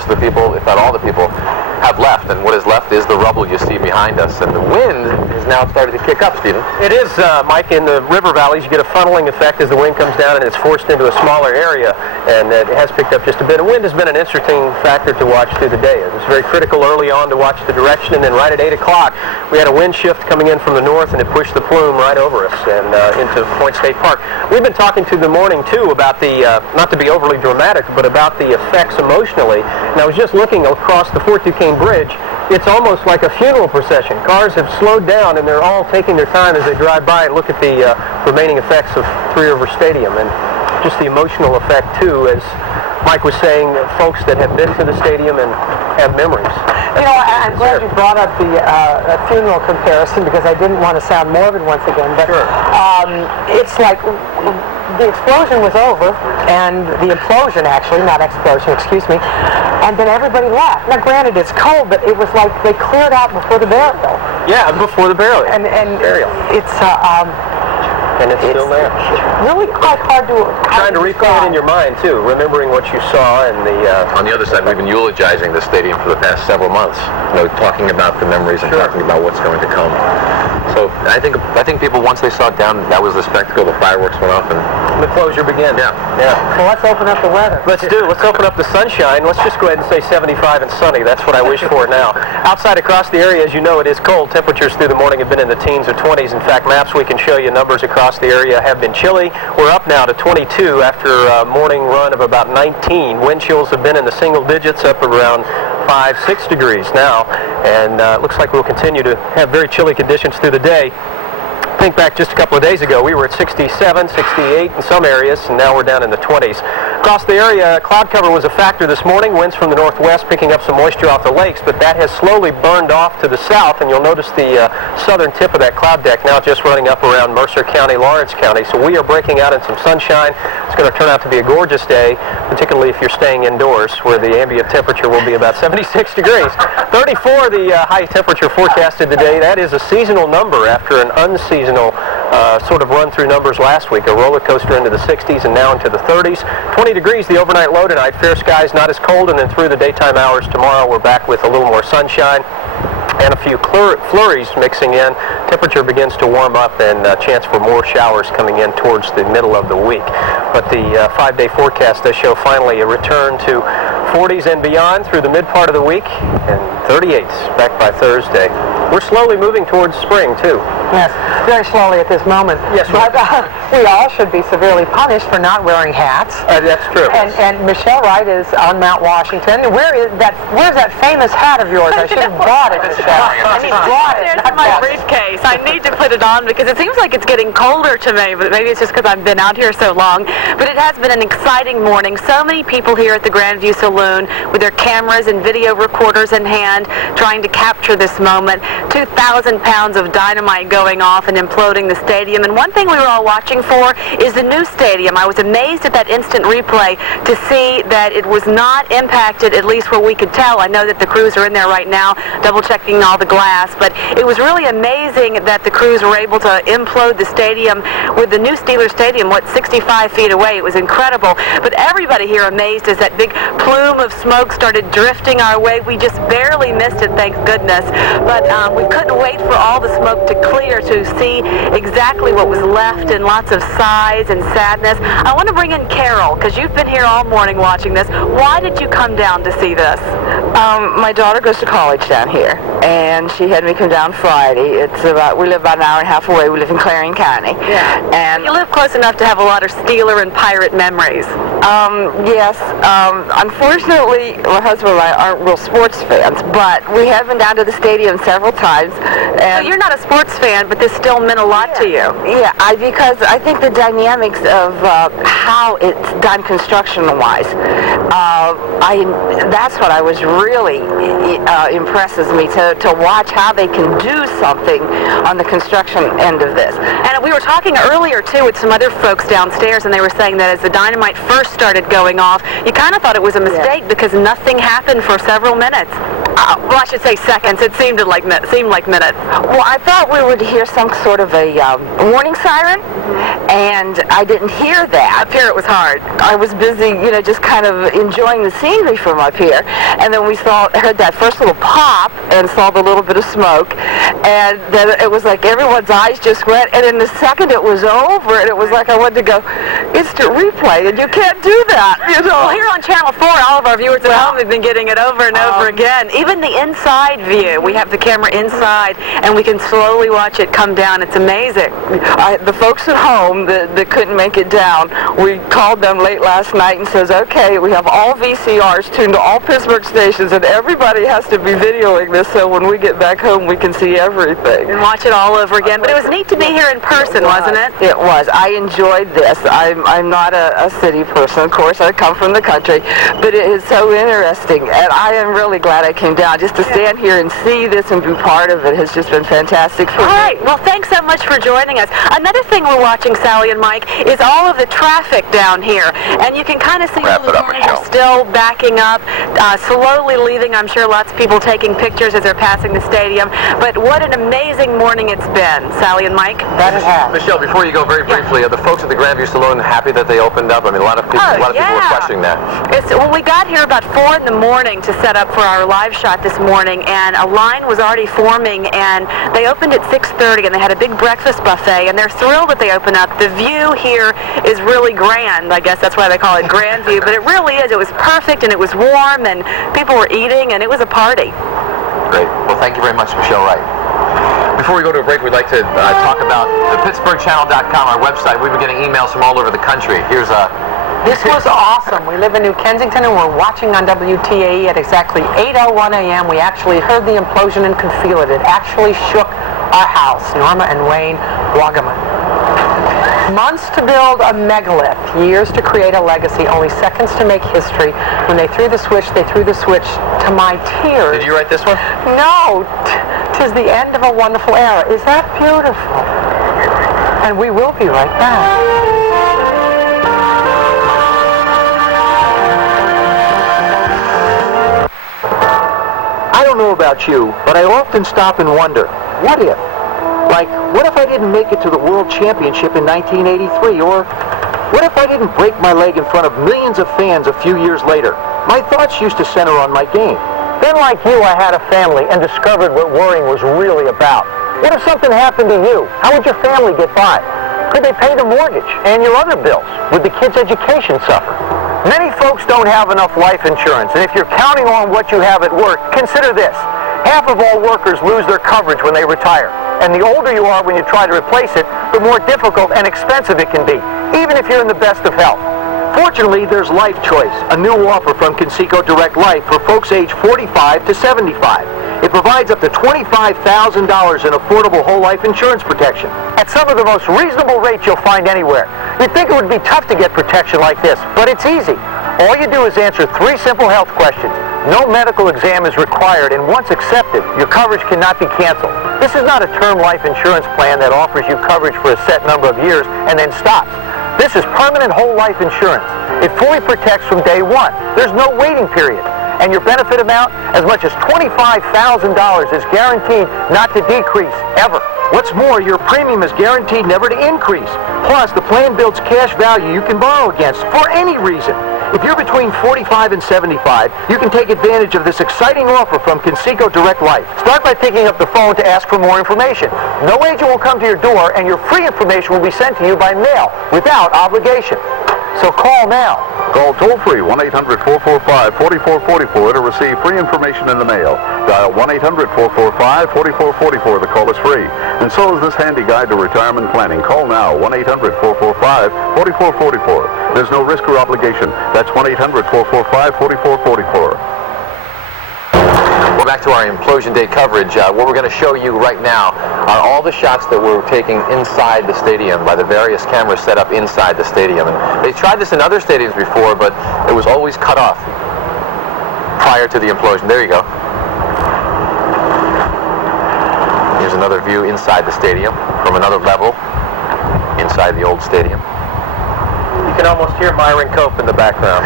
most of the people, if not all the people, have left, and what is left is the rubble you see behind us. And the wind has now started to kick up, Stephen. It is, Mike, in the river valleys, you get a funneling effect as the wind comes down and it's forced into a smaller area, and it has picked up just a bit. The wind has been an interesting factor to watch through the day. It was very critical early on to watch the direction, and then right at 8 o'clock, we had a wind shift coming in from the north, and it pushed the plume right over us and into Point State Park. We've been talking to the morning, too, about the, not to be overly dramatic, but about the effects emotionally. And I was just looking across the Fort Duquesne Bridge. It's almost like a funeral procession. Cars have slowed down, and they're all taking their time as they drive by and look at the remaining effects of Three River Stadium, and just the emotional effect, too, as Mike was saying, folks that have been to the stadium and have memories. You know, I'm glad you brought up the funeral comparison, because I didn't want to sound morbid once again, but sure. It's like the explosion was over, and the implosion, actually, not explosion, excuse me, and then everybody left. Now, granted, it's cold, but it was like they cleared out before the burial. Yeah, before the burial. And burial. It's and it's still there. Really quite hard to trying to recall it in your mind too, remembering what you saw, and the on the other side, we've been eulogizing the stadium for the past several months, talking about the memories and talking about what's going to come. So I think people, once they saw it down, that was the spectacle. The fireworks went off and the closure began. Yeah. So let's open up the weather. Let's open up the sunshine. Let's just go ahead and say 75 and sunny. That's what I wish for now. Outside across the area, as you know, it is cold. Temperatures through the morning have been in the teens or 20s. In fact, maps we can show you numbers across the area have been chilly. We're up now to 22 after a morning run of about 19. Wind chills have been in the single digits, up around 5-6 degrees now, and it looks like we'll continue to have very chilly conditions through the day. Think back just a couple of days ago, we were at 67, 68 in some areas, and now we're down in the 20s. Across the area, cloud cover was a factor this morning. Winds from the northwest picking up some moisture off the lakes, but that has slowly burned off to the south, and you'll notice the southern tip of that cloud deck now just running up around Mercer County, Lawrence County. So we are breaking out in some sunshine. It's going to turn out to be a gorgeous day, particularly if you're staying indoors, where the ambient temperature will be about 76 degrees. 34 the high temperature forecasted today. That is a seasonal number after an unseasonal sort of run-through numbers last week. A roller coaster into the 60s and now into the 30s. 20 degrees the overnight low tonight. Fair skies, not as cold, and then through the daytime hours tomorrow we're back with a little more sunshine and a few flurries mixing in. Temperature begins to warm up, and chance for more showers coming in towards the middle of the week. But the 5-day forecast does show finally a return to 40s and beyond through the mid part of the week, and 38s back by Thursday. We're slowly moving towards spring, too. Yes, very slowly at this moment. Yes, but we all should be severely punished for not wearing hats. That's true. And Michelle Wright is on Mount Washington. Where's that famous hat of yours? I should have brought it, Michelle. I need brought it. There's my briefcase. I need to put it on because it seems like it's getting colder to me, but maybe it's just because I've been out here so long. But it has been an exciting morning. So many people here at the Grandview Saloon with their cameras and video recorders in hand trying to capture this moment. 2,000 pounds of dynamite going off and imploding the stadium. And one thing we were all watching for is the new stadium. I was amazed at that instant replay to see that it was not impacted, at least what we could tell. I know that the crews are in there right now double-checking all the glass, but it was really amazing that the crews were able to implode the stadium with the new Steelers Stadium, 65 feet away. It was incredible. But everybody here amazed as that big plume of smoke started drifting our way. We just barely missed it, thank goodness. But we couldn't wait for all the smoke to clear to see exactly what was left, and lots of sighs and sadness. I want to bring in Carol, because you've been here all morning watching this. Why did you come down to see this? My daughter goes to college down here, and she had me come down Friday. We live about an hour and a half away. We live in Clarion County. Yeah. And you live close enough to have a lot of Steeler and Pirate memories. Yes. Unfortunately, my husband and I aren't real sports fans, but we have been down to the stadium several times. And so you're not a sports fan, but this still meant a lot to you. Yeah, because I think the dynamics of how it's done construction-wise, that's what I was really impresses me, to watch how they can do something on the construction end of this. And we were talking earlier, too, with some other folks downstairs, and they were saying that as the dynamite first first started going off, you kind of thought it was a mistake because nothing happened for several minutes. Well, I should say seconds. It seemed like minutes. Well, I thought we would hear some sort of a warning siren, and I didn't hear that. Up here it was hard. I was busy, just kind of enjoying the scenery from up here, and then we heard that first little pop and saw the little bit of smoke, and then it was like everyone's eyes just went, and in the second it was over, and it was like I wanted to go instant replay, and you can't do that, Well, here on Channel 4, all of our viewers at home have been getting it over and over again. Even the inside view, we have the camera inside, and we can slowly watch it come down. It's amazing. The folks at home that couldn't make it down, we called them late last night and says, okay, we have all VCRs tuned to all Pittsburgh stations, and everybody has to be videoing this so when we get back home we can see everything. And watch it all over again. But it was neat to be here in person, wasn't it? It was. I enjoyed this. I'm not a city person, of course. I come from the country, but it is so interesting, and I am really glad I came down. Just to stand here and see this and be part of it has just been fantastic for me. All right. Well, thanks so much for joining us. Another thing we're watching, Sally and Mike, is all of the traffic down here, and you can kind of see all the cars are still backing up, slowly leaving. I'm sure lots of people taking pictures as they're passing the stadium. But what an amazing morning it's been, Sally and Mike. That it has. Michelle, before you go, very briefly, are the folks at the Grandview Saloon happy that they opened up? I mean, a lot of people were questioning that. Well, we got here about 4 in the morning to set up for our live shot this morning, and a line was already forming, and they opened at 6:30, and they had a big breakfast buffet, and they're thrilled that they opened up. The view here is really grand. I guess that's why they call it Grandview, but it really is. It was perfect, and it was warm, and people were eating, and it was a party. Great. Well, thank you very much, Michelle Wright. Before we go to a break, we'd like to talk about the PittsburghChannel.com, our website. We've been getting emails from all over the country. Here's This was awesome. We live in New Kensington, and we're watching on WTAE at exactly 8:01 a.m. We actually heard the implosion and could feel it. It actually shook our house. Norma and Wayne Wagaman. Months to build a megalith, years to create a legacy, only seconds to make history. When they threw the switch to my tears. Did you write this one? No, 'tis the end of a wonderful era. Is that beautiful? And we will be right back. I don't know about you, but I often stop and wonder, what if? Like, what if I didn't make it to the World Championship in 1983? Or what if I didn't break my leg in front of millions of fans a few years later? My thoughts used to center on my game. Then, like you, I had a family and discovered what worrying was really about. What if something happened to you? How would your family get by? Could they pay the mortgage and your other bills? Would the kids' education suffer? Many folks don't have enough life insurance, and if you're counting on what you have at work, consider this. Half of all workers lose their coverage when they retire, and the older you are when you try to replace it, the more difficult and expensive it can be, even if you're in the best of health. Fortunately, there's Life Choice, a new offer from Conseco Direct Life for folks age 45 to 75. It provides up to $25,000 in affordable whole life insurance protection. At some of the most reasonable rates you'll find anywhere. You'd think it would be tough to get protection like this, but it's easy. All you do is answer 3 simple health questions. No medical exam is required, and once accepted, your coverage cannot be canceled. This is not a term life insurance plan that offers you coverage for a set number of years and then stops. This is permanent whole life insurance. It fully protects from day one. There's no waiting period. And your benefit amount, as much as $25,000, is guaranteed not to decrease ever. What's more, your premium is guaranteed never to increase. Plus, the plan builds cash value you can borrow against for any reason. If you're between 45 and 75, you can take advantage of this exciting offer from Conseco Direct Life. Start by picking up the phone to ask for more information. No agent will come to your door, and your free information will be sent to you by mail without obligation. So call now. Call toll-free 1-800-445-4444 to receive free information in the mail. Dial 1-800-445-4444. The call is free. And so is this handy guide to retirement planning. Call now 1-800-445-4444. There's no risk or obligation. That's 1-800-445-4444. Well, back to our Implosion Day coverage. What we're going to show you right now are all the shots that we're taking inside the stadium by the various cameras set up inside the stadium. And they tried this in other stadiums before, but it was always cut off prior to the implosion. There you go. Here's another view inside the stadium from another level inside the old stadium. You can almost hear Myron Cope in the background.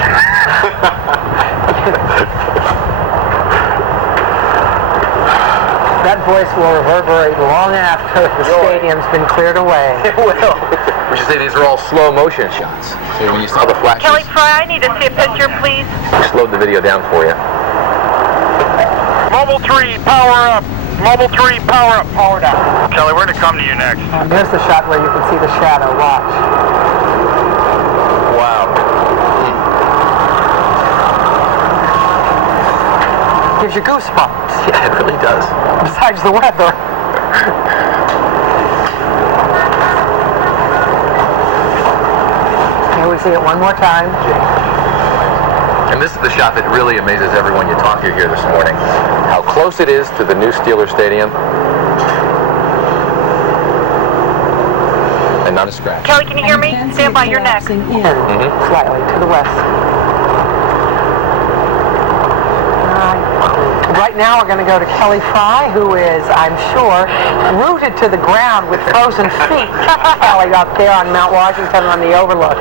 That voice will reverberate long after the stadium's been cleared away. It will. We should say these are all slow motion shots. So when you saw the flashes, Kelly Fry, I need to see a picture, please. we slowed the video down for you. Mobile 3, power up. Mobile 3, power up. Power down. Kelly, we're going to come to you next. There's the shot where you can see the shadow. Watch. Wow. Gives you goosebumps. Yeah, it really does. Besides the weather. Here we see it one more time. And this is the shot that really amazes everyone you talk to here this morning. How close it is to the new Steelers Stadium. And not a scratch. Kelly, can you hear me? Stand by your neck. Slightly to the west. Right now we're going to go to Kelly Fry, who is, I'm sure, rooted to the ground with frozen feet. Kelly up there on Mount Washington on the overlook.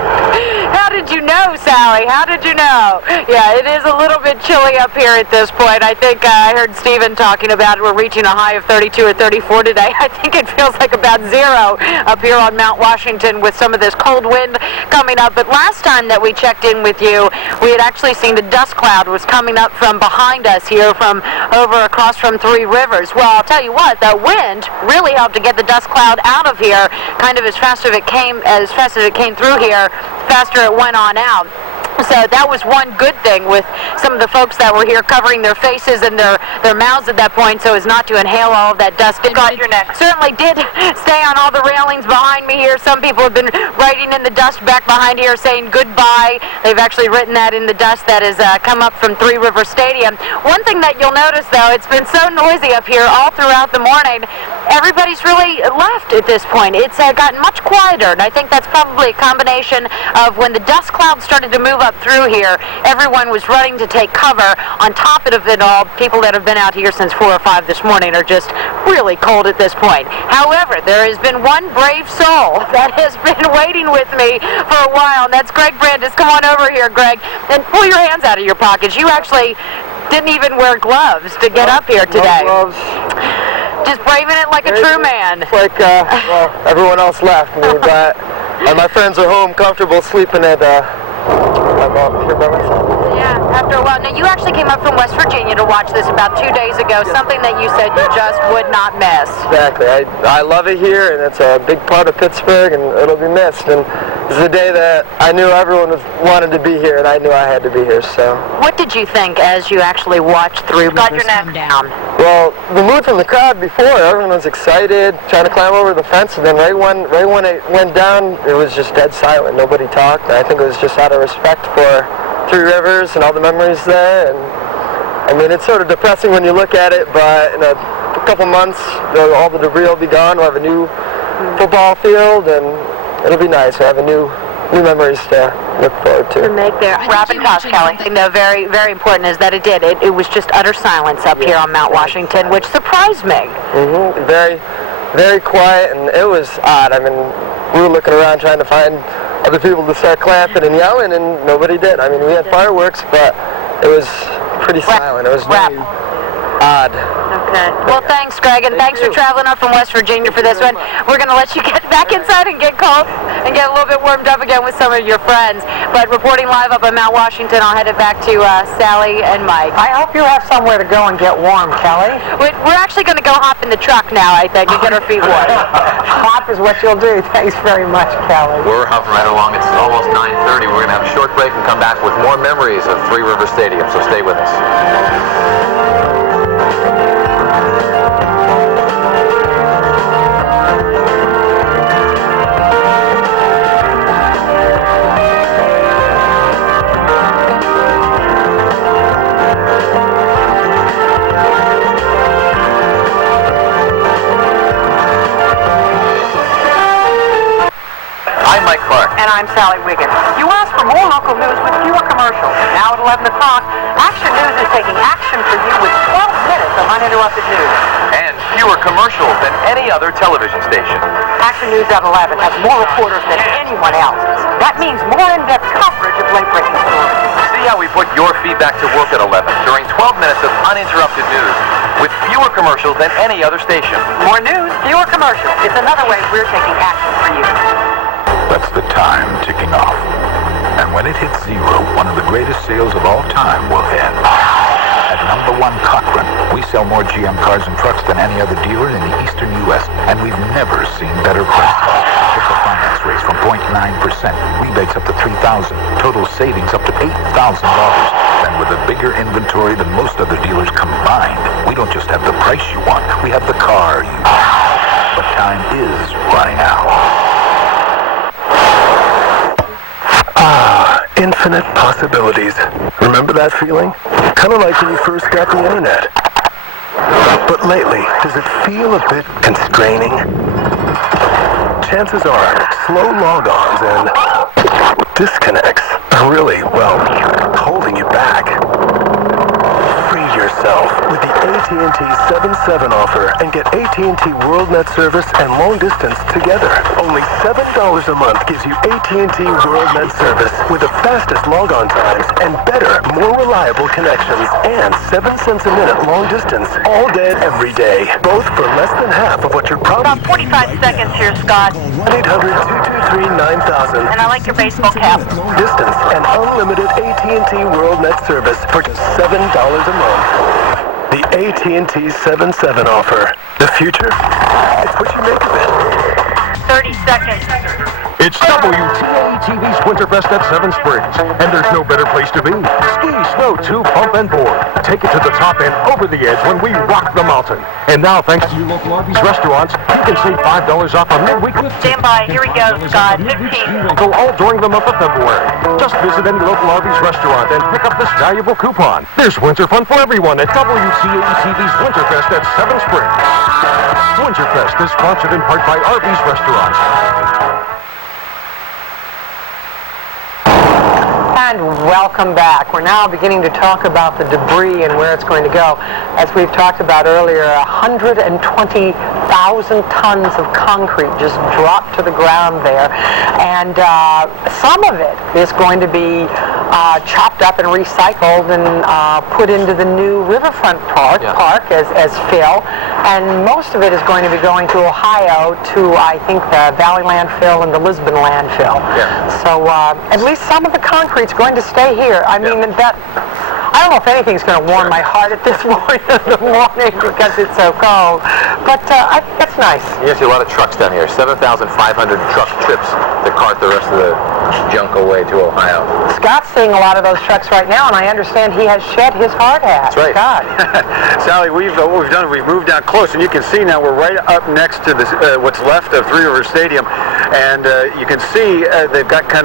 How did you know, Sally? How did you know? Yeah, it is a little bit chilly up here at this point. I think I heard Stephen talking about it. We're reaching a high of 32 or 34 today. I think it feels like about 0 up here on Mount Washington with some of this cold wind coming up. But last time that we checked in with you, we had actually seen the dust cloud was coming up from behind us here from over across from Three Rivers. Well, I'll tell you what, that wind really helped to get the dust cloud out of here kind of as fast as it came through here, faster it went on out. So that was one good thing with some of the folks that were here covering their faces and their mouths at that point so as not to inhale all of that dust. It got your neck. Certainly did stay on all the railings behind me here. Some people have been writing in the dust back behind here saying goodbye. They've actually written that in the dust that has come up from Three River Stadium. One thing that you'll notice, though, it's been so noisy up here all throughout the morning. Everybody's really left at this point. It's gotten much quieter, and I think that's probably a combination of when the dust cloud started to move up through here, everyone was running to take cover. On top of it all, people that have been out here since 4 or 5 this morning are just really cold at this point. However, there has been one brave soul that has been waiting with me for a while, and that's Greg Brandis. Come on over here, Greg, and pull your hands out of your pockets. You actually didn't even wear gloves to get up here today. No gloves. Just braving it like a true man. It's like everyone else left me, but my friends are home comfortable sleeping at my mom here by myself. Yeah, after a while. Now, you actually came up from West Virginia to watch this about 2 days ago, something that you said you just would not miss. Exactly. I love it here, and it's a big part of Pittsburgh, and it'll be missed. And this is a day that I knew everyone wanted to be here, and I knew I had to be here, so. What did you think as you actually watched Three Rivers come down? Well, the mood from the crowd before, everyone was excited, trying to climb over the fence, and then right when it went down, it was just dead silent. Nobody talked, and I think it was just out of respect for Three Rivers and all the memories there. And I mean, it's sort of depressing when you look at it, but in a couple months, all the debris will be gone. We'll have a new football field, and it'll be nice. We'll have a new memories to look forward to. Make their rapid toss, Kelly. I think very, very important is that it was just utter silence up here on Mount Washington, which surprised me. Mm-hmm. Very, very quiet, and it was odd. I mean, we were looking around trying to find other people to start clapping and yelling, and nobody did. I mean, we had fireworks, but it was pretty silent. It was very odd. Okay. Well, thanks, Greg, and thanks for traveling up from West Virginia for this one. We're going to let you get back inside and get cold and get a little bit warmed up again with some of your friends. But reporting live up on Mount Washington, I'll head it back to Sally and Mike. I hope you have somewhere to go and get warm, Kelly. We're actually going to go hop in the truck now, I think, and get our feet warm. Hop is what you'll do. Thanks very much, Kelly. We're hopping right along. It's almost 9:30. We're going to have a short break and come back with more memories of Three River Stadium, so stay with us. And I'm Sally Wiggins. You asked for more local news with fewer commercials. Now at 11 o'clock, Action News is taking action for you with 12 minutes of uninterrupted news. And fewer commercials than any other television station. Action News at 11 has more reporters than anyone else. That means more in-depth coverage of late-breaking stories. See how we put your feedback to work at 11 during 12 minutes of uninterrupted news with fewer commercials than any other station. More news, fewer commercials. It's another way we're taking action for you. That's the time ticking off. And when it hits zero, one of the greatest sales of all time will end. At number 1 Cochrane, we sell more GM cars and trucks than any other dealer in the eastern U.S., and we've never seen better prices. It's a finance rates from 0.9%, rebates up to $3,000, total savings up to $8,000. And with a bigger inventory than most other dealers combined, we don't just have the price you want, we have the car you want. But time is running out. Infinite possibilities. Remember that feeling? Kind of like when you first got the internet. But lately, does it feel a bit constraining? Chances are, slow logons and disconnects are really, well, holding you back. Free yourself with the AT&T 7/7 offer and get AT&T WorldNet service and long distance together. Only $7 a month gives you AT&T WorldNet service with the fastest logon times and better, more reliable connections and 7 cents a minute long distance all day, every day. Both for less than half of what you're probably About 45 seconds here, Scott. 1-800-223-9000. And I like your baseball cap. Distance and unlimited AT&T WorldNet service for just $7 a month. The AT&T 7/7 offer. The future? It's what you make of it. 30 seconds. It's WTAE-TV's Winterfest at Seven Springs, and there's no better place to be. Ski, snow, tube, pump, and board. Take it to the top and over the edge when we rock the mountain. And now, thanks to your local Arby's restaurants, you can save $5 off a midweek lift. Stand by. Here we go, Scott. 15. Go all during the month of February. Just visit any local Arby's restaurant and pick up this valuable coupon. There's winter fun for everyone at WTAE-TV's Winterfest at Seven Springs. Winterfest is sponsored in part by Arby's Restaurants. And welcome back. We're now beginning to talk about the debris and where it's going to go. As we've talked about earlier, 120,000 tons of concrete just dropped to the ground there. And some of it is going to be chopped up and recycled and put into the new Riverfront Park as fill. And most of it is going to be going to Ohio to, I think, the Valley landfill and the Lisbon landfill. Yeah. So at least some of the concrete's going to stay here. I mean, that, I don't know if anything's going to warm my heart at this point in the morning because it's so cold. But I think it's nice. You see a lot of trucks down here. 7,500 truck trips to cart the rest of the junk away to Ohio. Scott's seeing a lot of those trucks right now, and I understand he has shed his hard hat. That's right. Scott. Sally, what we've done is we've moved down close, and you can see now we're right up next to this, what's left of Three River Stadium, and you can see they've got kind of